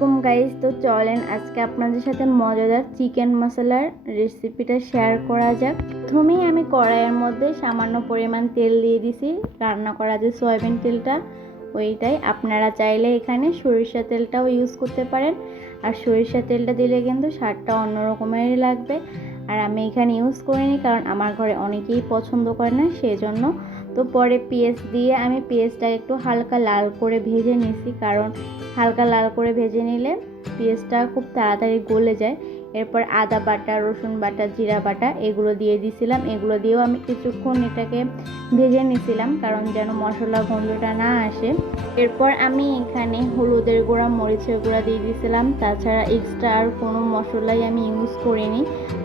আলাইকুম গাইস। তো চলেন আজকে আপনাদের সাথে মজাদার চিকেন মশলার রেসিপিটা শেয়ার করা যাক। প্রথমেই আমি কড়াইয়ের মধ্যে সামান্য পরিমাণ তেল দিয়ে দিছি, রান্না করা যে সয়াবিন তেলটা ওইটাই। আপনারা চাইলে এখানে সরিষা তেলটাও ইউজ করতে পারেন, আর সরিষা তেলটা দিলে কিন্তু স্বাদটা অন্যরকমেরই লাগবে। আর আমি এখানে ইউজ করিনি কারণ আমার ঘরে অনেকেই পছন্দ করে না, সেজন্য। তো পরে পেঁয়াজ দিয়ে আমি পেঁয়াজটাকে একটু হালকা লাল করে ভেজে নিয়েছি, কারণ হালকা লাল করে ভেজে নিলে পেঁয়াজটা খুব তাড়াতাড়ি গলে যায়। এরপর আদা বাটা, রসুন বাটা, জিরা বাটা এগুলো দিয়ে দিয়েছিলাম। এগুলো দিয়েও আমি কিছুক্ষণ এটাকে ভেজে নিয়েছিলাম, কারণ যেন মশলা গন্ধটা না আসে। এরপর আমি এখানে হলুদের গুঁড়া, মরিচের গুঁড়া দিয়ে দিয়েছিলাম। তাছাড়া এক্সট্রা আর কোনো মশলাই আমি ইউজ করিনি।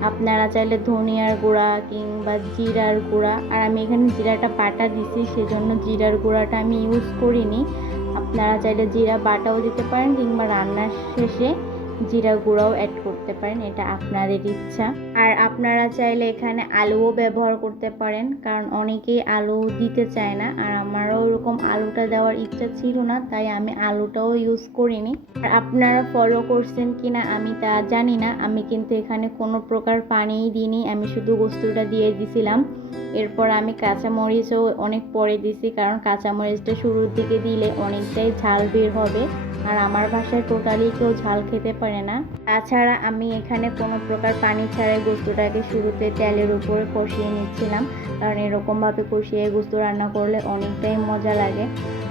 আপনারা চাইলে ধনিয়ার গুঁড়া কিংবা জিরার গুঁড়া, আর আমি এখানে জিরাটা বাটা দিছি, সেজন্য জিরার গুঁড়াটা আমি ইউজ করিনি। আপনারা চাইলে জিরা বাটাও দিতে পারেন কিংবা রান্নার শেষে জিরা গুঁড়াও অ্যাড করতে পারেন, এটা আপনাদের ইচ্ছা। আর আপনারা চাইলে এখানে আলুও ব্যবহার করতে পারেন, কারণ অনেকেই আলু দিতে চায় না, আর আমারও ওরকম আলুটা দেওয়ার ইচ্ছা ছিল না, তাই আমি আলুটাও ইউজ করিনি। আর আপনারা ফলো করছেন কিনা আমি তা জানি না, আমি কিন্তু এখানে কোনো প্রকার পানিই দিইনি, আমি শুধু গোস্তটা দিয়ে দিছিলাম। এরপর আমি কাঁচামরিচও অনেক পরে দিছি, কারণ কাঁচামরিচটা শুরুর দিকে দিলে অনেকটাই ঝাল বের হবে, আর আমার বাসায় টোটালি কেউ ঝাল খেতে পারে না। তাছাড়া আমি এখানে কোনো প্রকার পানি ছাড়াই গোস্তটাকে শুরুতে তেলের উপরে কষিয়ে নিচ্ছিলাম, কারণ এরকমভাবে কষিয়ে গোস্ত রান্না করলে অনেকটাই মজা লাগে।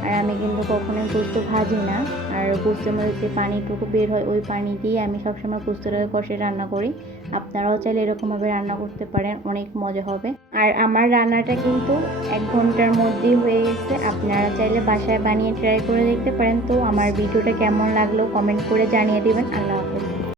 আর আমি কিন্তু কখনোই গোস্ত ভাজি না, আর গোস্তের মধ্যে যে পানিটুকু বের হয় ওই পানি দিয়ে আমি সবসময় গোস্তটাকে কষিয়ে রান্না করি। আপনারাও চাইলে এরকমভাবে রান্না করতে পারেন, অনেক মজা হবে। আর আমার রান্নাটা কিন্তু 1 ঘন্টার মধ্যেই হয়ে গেছে। আপনারা চাইলে বাসায় বানিয়ে ট্রাই করে দেখতে পারেন। তো আমার ভিডিওটা কেমন লাগলো কমেন্ট করে জানিয়ে দেবেন। আল্লাহ হাফেজ।